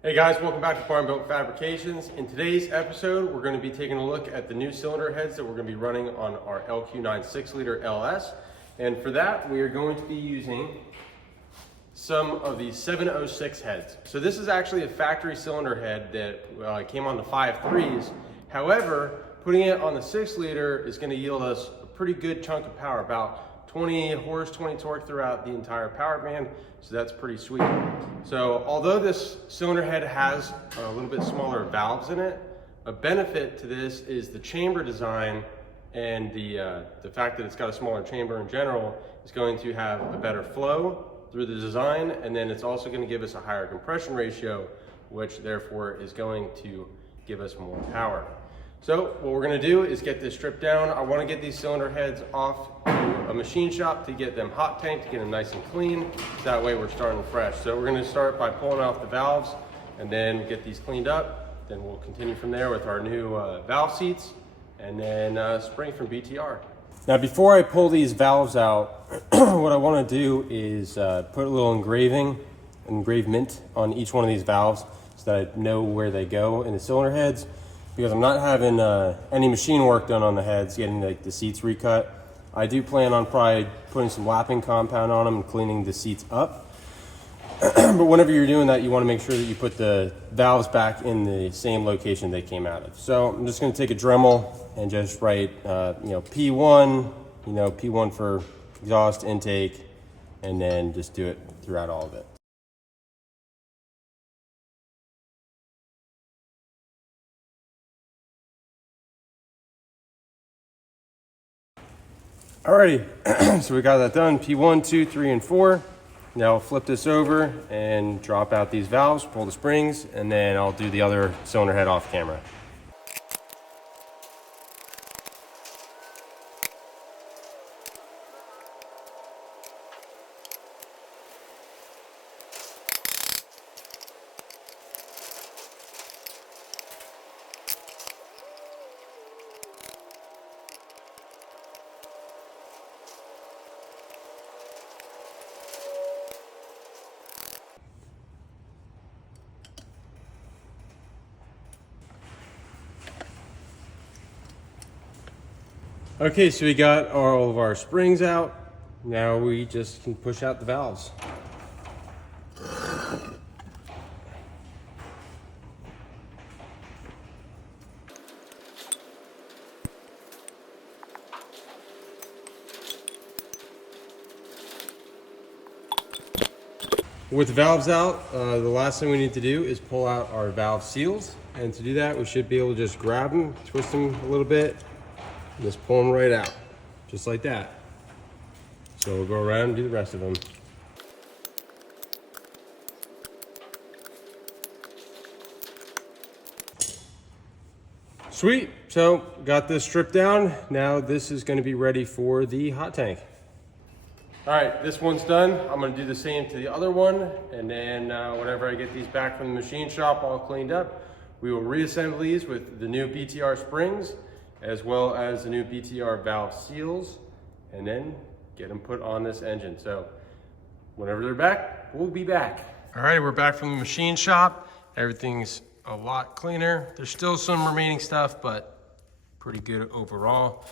Hey guys, welcome back to Farm Built Fabrications. In today's episode, we're going to be taking a look at the new cylinder heads that we're going to be running on our LQ9 6-liter LS. And for that, we are going to be using some of the 706 heads. So this is actually a factory cylinder head that came on the 5.3s. However, putting it on the 6-liter is going to yield us a pretty good chunk of power, about 20 horse, 20 torque throughout the entire power band. So that's pretty sweet. So although this cylinder head has a little bit smaller valves in it, a benefit to this is the chamber design, and the fact that it's got a smaller chamber in general is going to have a better flow through the design, and then it's also going to give us a higher compression ratio, which therefore is going to give us more power. So what we're going to do is get this stripped down. I want to get these cylinder heads off to a machine shop to get them hot tanked, to get them nice and clean. So that way we're starting fresh. So we're going to start by pulling off the valves and then get these cleaned up. Then we'll continue from there with our new valve seats and then spring from BTR. Now before I pull these valves out, what I want to do is put a little engravement on each one of these valves so that I know where they go in the cylinder heads, because I'm not having any machine work done on the heads, getting the seats recut. I do plan on probably putting some lapping compound on them and cleaning the seats up. But whenever you're doing that, you want to make sure that you put the valves back in the same location they came out of. So I'm just going to take a Dremel and just write, P1, P1 for exhaust intake, and then just do it throughout all of it. Alrighty, so we got that done. P1, 2, 3, and 4. Now I'll flip this over and drop out these valves, pull the springs, and then I'll do the other cylinder head off camera. Okay, so we got all of our springs out. Now we just can push out the valves. With the valves out, the last thing we need to do is pull out our valve seals. And to do that, we should be able to just grab them, twist them a little bit, and just pull them right out, just like that. So we'll go around and do the rest of them. Sweet, so got this stripped down. Now this is gonna be ready for the hot tank. All right, this one's done. I'm gonna do the same to the other one, and then whenever I get these back from the machine shop all cleaned up, we will reassemble these with the new BTR springs, as well as the new BTR valve seals, and then get them put on this engine. So whenever they're back, we'll be back. All right, we're back from the machine shop. Everything's a lot cleaner. There's still some remaining stuff, but pretty good overall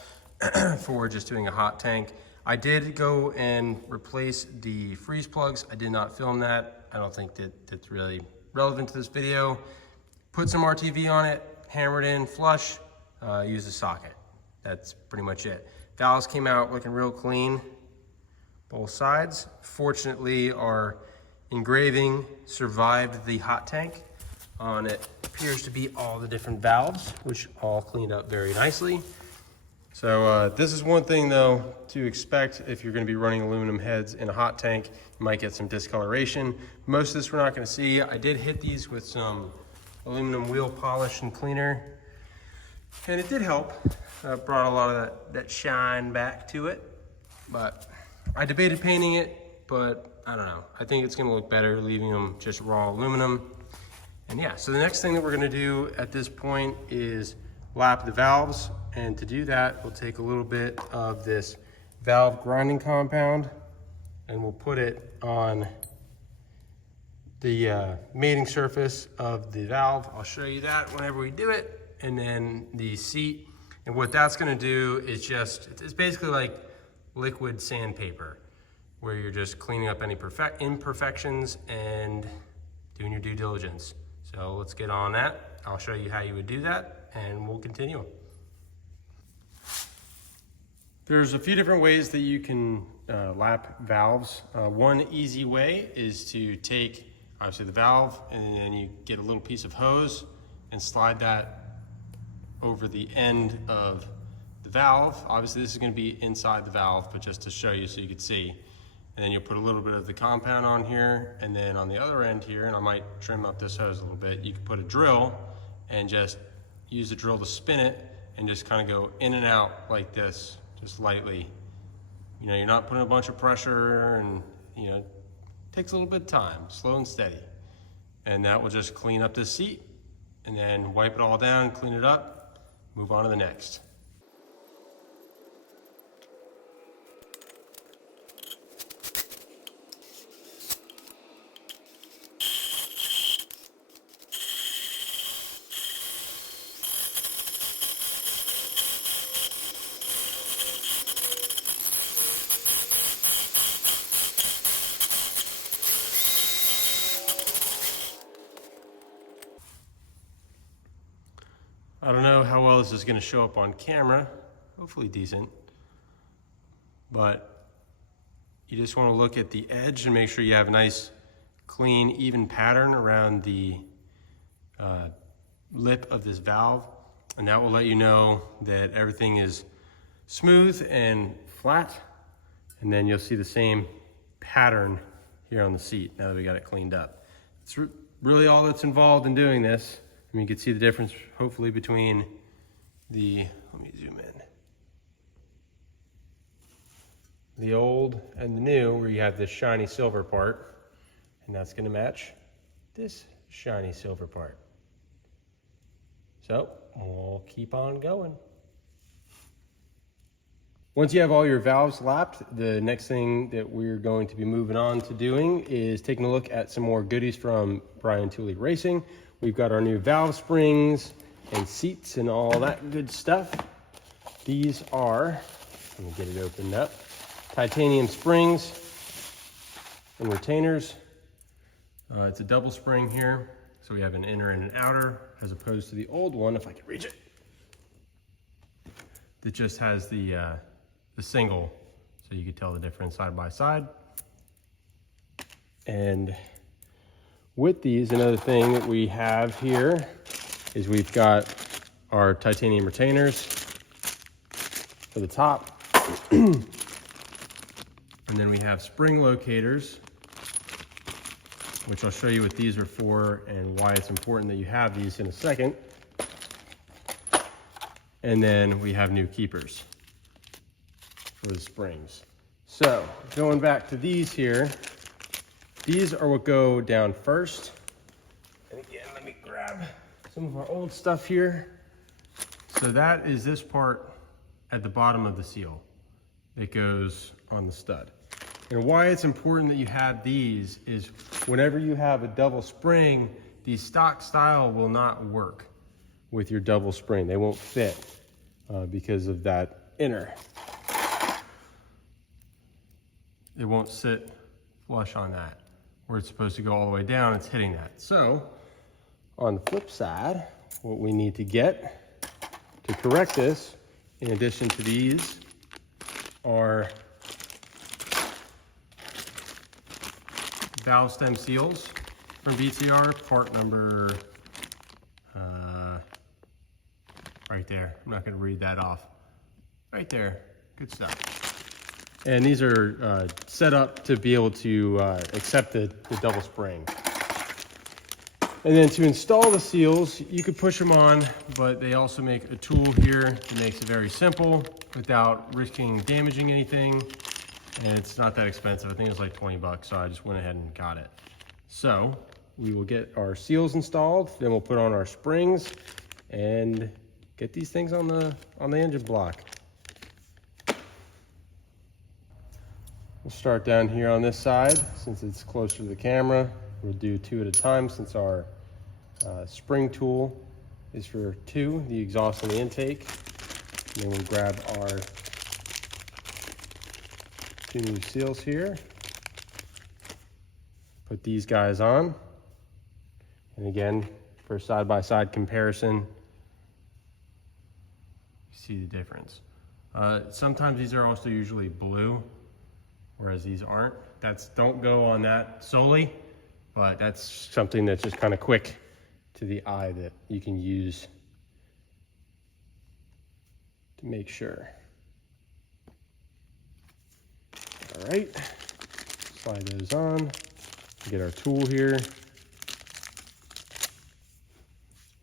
for just doing a hot tank. I did go and replace the freeze plugs. I did not film that. I don't think that that's really relevant to this video. Put some RTV on it, hammer it in flush, use a socket. That's pretty much it. Valves came out looking real clean, both sides. Fortunately, our engraving survived the hot tank on it. Appears to be all the different valves, which all cleaned up very nicely. So this is one thing though to expect if you're going to be running aluminum heads in a hot tank. You might get some discoloration. Most of this we're not going to see. I did hit these with some aluminum wheel polish and cleaner, and it did help. Brought a lot of that shine back to it. But I debated painting it, but I don't know. I think it's going to look better leaving them just raw aluminum. And yeah, so the next thing that we're going to do at this point is lap the valves. And to do that, we'll take a little bit of this valve grinding compound and we'll put it on the mating surface of the valve. I'll show you that whenever we do it. And then the seat. And what that's gonna do is it's basically like liquid sandpaper, where you're just cleaning up any imperfections and doing your due diligence. So let's get on that. I'll show you how you would do that, and we'll continue. There's a few different ways that you can lap valves. One easy way is to take, obviously, the valve, and then you get a little piece of hose and slide that over the end of the valve. Obviously, this is going to be inside the valve, but just to show you so you can see. And then you'll put a little bit of the compound on here, and then on the other end here, and I might trim up this hose a little bit, you can put a drill and just use the drill to spin it and just kind of go in and out like this, just lightly. You know, you're not putting a bunch of pressure, and you know, it takes a little bit of time, slow and steady. And that will just clean up this seat, and then wipe it all down, clean it up, move on to the next. I don't know how well this is going to show up on camera, hopefully decent, but you just want to look at the edge and make sure you have a nice, clean, even pattern around the lip of this valve, and that will let you know that everything is smooth and flat, and then you'll see the same pattern here on the seat now that we got it cleaned up. It's really all that's involved in doing this. I mean, you can see the difference, hopefully, between the, let me zoom in, the old and the new, where you have this shiny silver part, and that's going to match this shiny silver part. So we'll keep on going. Once you have all your valves lapped, the next thing that we're going to be moving on to doing is taking a look at some more goodies from Brian Tooley Racing. We've got our new valve springs and seats and all that good stuff. These are, let me get it opened up, titanium springs and retainers. It's a double spring here, so we have an inner and an outer, as opposed to the old one, if I can reach it, that just has the single, so you can tell the difference side by side. And with these, another thing that we have here is we've got our titanium retainers for the top. And then we have spring locators, which I'll show you what these are for and why it's important that you have these in a second. And then we have new keepers for the springs. So going back to these here, these are what go down first. And again, let me grab some of our old stuff here. So that is this part at the bottom of the seal that goes on the stud. And why it's important that you have these is whenever you have a double spring, the stock style will not work with your double spring. They won't fit because of that inner. It won't sit flush on that. Where it's supposed to go all the way down, it's hitting that. So on the flip side, what we need to get to correct this, in addition to these, are valve stem seals from BTR, part number right there. I'm not going to read that off. Right there, good stuff. And these are set up to be able to accept the double spring. And then to install the seals, you could push them on, but they also make a tool here that makes it very simple without risking damaging anything. And it's not that expensive. I think it was like 20 bucks, so I just went ahead and got it. So we will get our seals installed, then we'll put on our springs and get these things on the engine block. We'll start down here on this side since it's closer to the camera. We'll do 2 at a time since our spring tool is for 2, the exhaust and the intake. And then we'll grab our 2 new seals here. Put these guys on. And again, for side-by-side comparison, you see the difference. Sometimes these are also usually blue, whereas these aren't. Don't go on that solely, but that's something that's just kind of quick to the eye that you can use to make sure. All right, slide those on, get our tool here.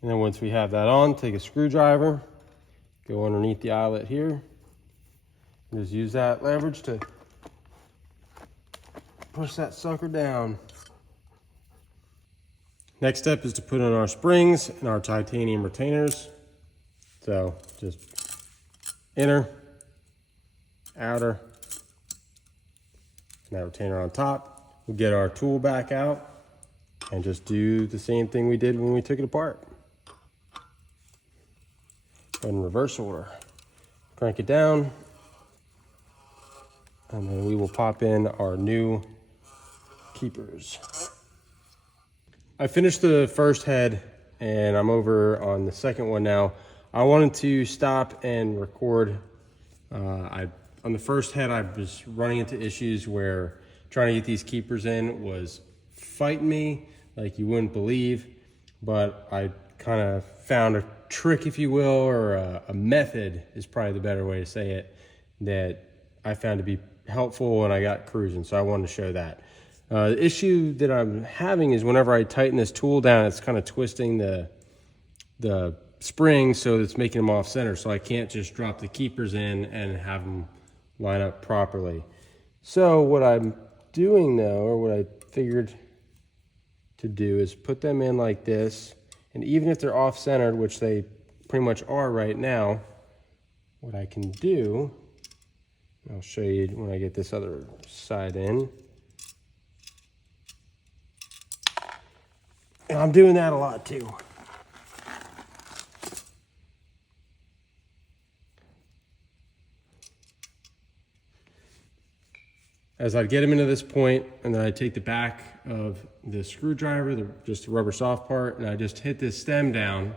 And then once we have that on, take a screwdriver, go underneath the eyelet here, and just use that leverage to push that sucker down. Next step is to put on our springs and our titanium retainers. So just inner, outer, and that retainer on top. We'll get our tool back out and just do the same thing we did when we took it apart. In reverse order. Crank it down, and then we will pop in our new keepers. I finished the first head and I'm over on the second one now. I wanted to stop and record. On the first head, I was running into issues where trying to get these keepers in was fighting me like you wouldn't believe, but I kind of found a trick, if you will, or a method is probably the better way to say it, that I found to be helpful and I got cruising, so I wanted to show that. The issue that I'm having is whenever I tighten this tool down, it's kind of twisting the spring so it's making them off center, so I can't just drop the keepers in and have them line up properly. So what I'm doing though, or what I figured to do, is put them in like this, and even if they're off centered, which they pretty much are right now, what I can do, I'll show you when I get this other side in. And I'm doing that a lot too. As I get them into this point, and then I take the back of the screwdriver, just the rubber soft part, and I just hit this stem down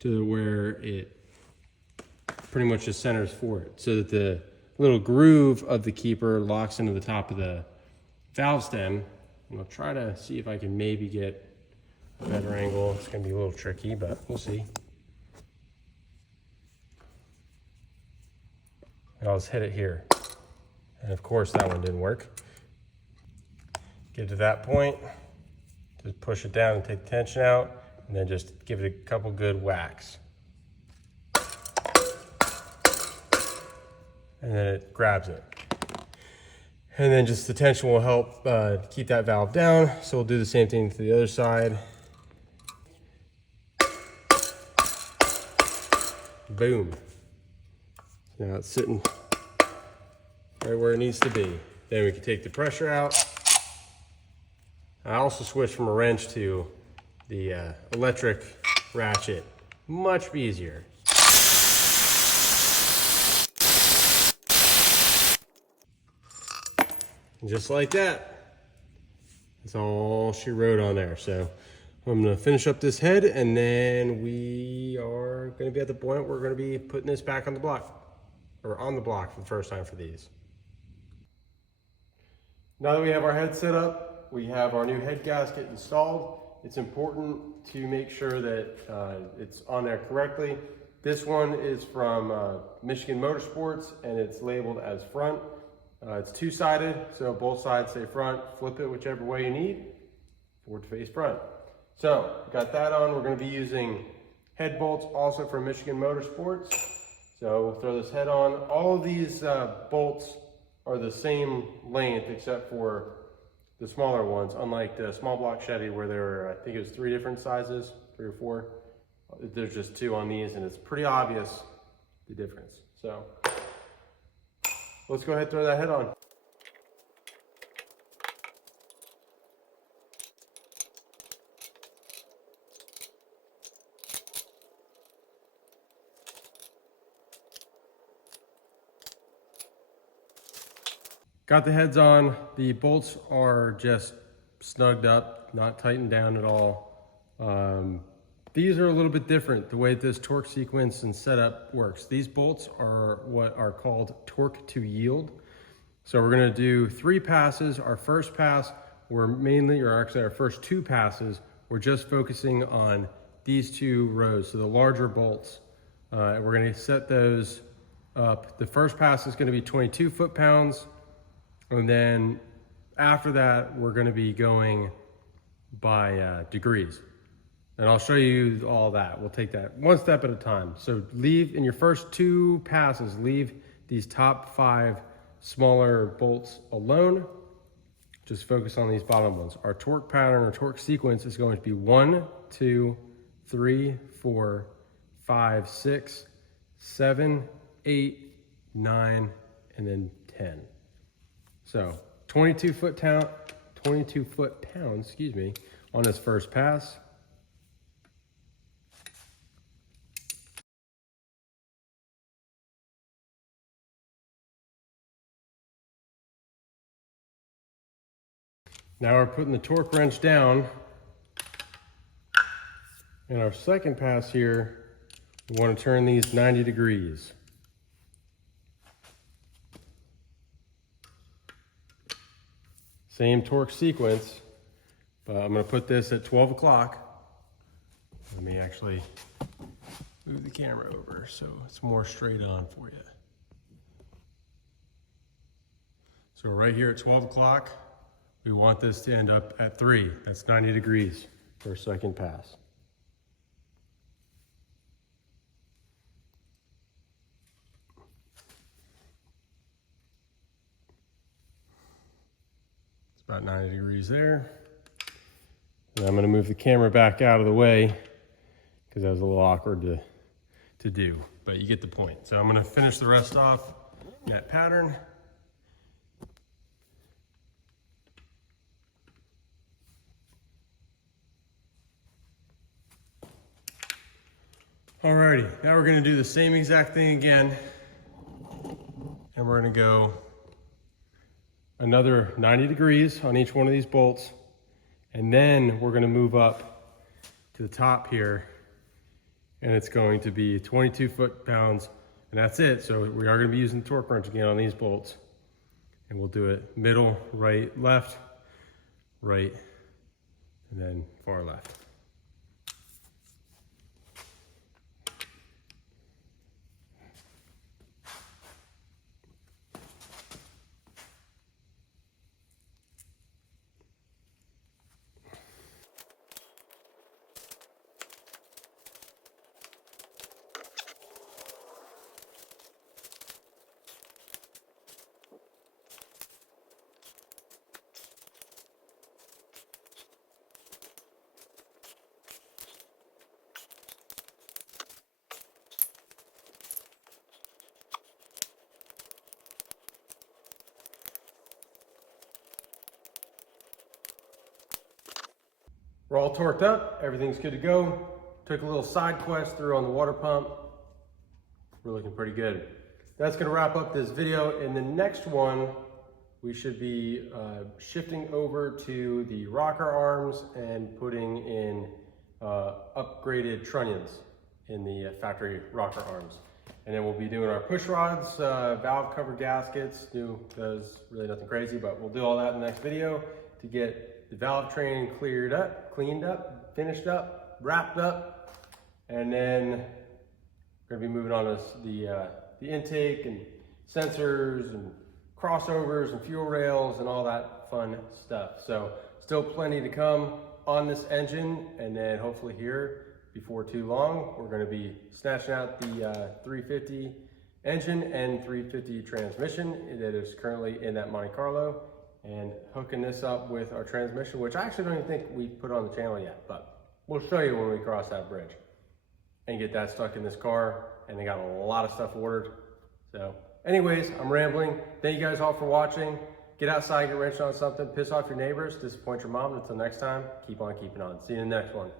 to where it pretty much just centers for it, so that the little groove of the keeper locks into the top of the valve stem. And I'll try to see if I can maybe get a better angle. It's gonna be a little tricky, but we'll see. And I'll just hit it here. And of course that one didn't work. Get to that point, just push it down and take the tension out, and then just give it a couple good whacks. And then it grabs it. And then just the tension will help keep that valve down. So we'll do the same thing to the other side. Boom. Now it's sitting right where it needs to be. Then we can take the pressure out. I also switched from a wrench to the electric ratchet. Much easier. And just like that. That's all she wrote on there. So I'm gonna finish up this head, and then we are gonna be at the point where we're gonna be putting this back on the block, or on the block for the first time for these. Now that we have our head set up, we have our new head gasket installed. It's important to make sure that it's on there correctly. This one is from Michigan Motorsports, and it's labeled as front. It's two-sided, so both sides say front. Flip it whichever way you need, forward to face front. So, got that on. We're going to be using head bolts also from Michigan Motorsports. So we'll throw this head on. All of these bolts are the same length except for the smaller ones, unlike the small block Chevy where there were, I think it was 3 different sizes, 3 or 4. There's just 2 on these, and it's pretty obvious the difference. So let's go ahead and throw that head on. Got the heads on. The bolts are just snugged up, not tightened down at all. These are a little bit different, the way this torque sequence and setup works. These bolts are what are called torque to yield. So we're gonna do 3 passes. Our first pass, our first 2 passes, we're just focusing on these 2 rows, so the larger bolts. We're gonna set those up. The first pass is gonna be 22 foot-pounds, and then after that, we're gonna be going by degrees. And I'll show you all that. We'll take that one step at a time. So in your first 2 passes, leave these top 5 smaller bolts alone. Just focus on these bottom ones. Our torque pattern or torque sequence is going to be 1, 2, 3, 4, 5, 6, 7, 8, 9, and then 10. So 22 foot-pounds, on this first pass. Now we're putting the torque wrench down. And our second pass here, we want to turn these 90 degrees. Same torque sequence, but I'm going to put this at 12 o'clock. Let me actually move the camera over so it's more straight on for you. So right here at 12 o'clock, we want this to end up at 3. That's 90 degrees for a second pass. It's about 90 degrees there. And I'm gonna move the camera back out of the way because that was a little awkward to do, but you get the point. So I'm gonna finish the rest off in that pattern. Alrighty, now we're gonna do the same exact thing again. And we're gonna go another 90 degrees on each one of these bolts. And then we're gonna move up to the top here. And it's going to be 22 foot-pounds, and that's it. So we are gonna be using the torque wrench again on these bolts. And we'll do it middle, right, left, right, and then far left. We're all torqued up, everything's good to go. Took a little side quest through on the water pump. We're looking pretty good. That's gonna wrap up this video. In the next one, we should be shifting over to the rocker arms and putting in upgraded trunnions in the factory rocker arms. And then we'll be doing our push rods, valve cover gaskets, those really nothing crazy, but we'll do all that in the next video to get the valve train cleaned up, finished up, wrapped up, and then we're gonna be moving on to the intake and sensors and crossovers and fuel rails and all that fun stuff. So still plenty to come on this engine, and then hopefully here before too long, we're gonna be snatching out the 350 engine and 350 transmission that is currently in that Monte Carlo, and hooking this up with our transmission, which I actually don't even think we've put on the channel yet, but we'll show you when we cross that bridge and get that stuck in this car. And they got a lot of stuff ordered. So anyways, I'm rambling. Thank you guys all for watching. Get outside, get wrenched on something, piss off your neighbors, disappoint your mom. Until next time, keep on keeping on. See you in the next one.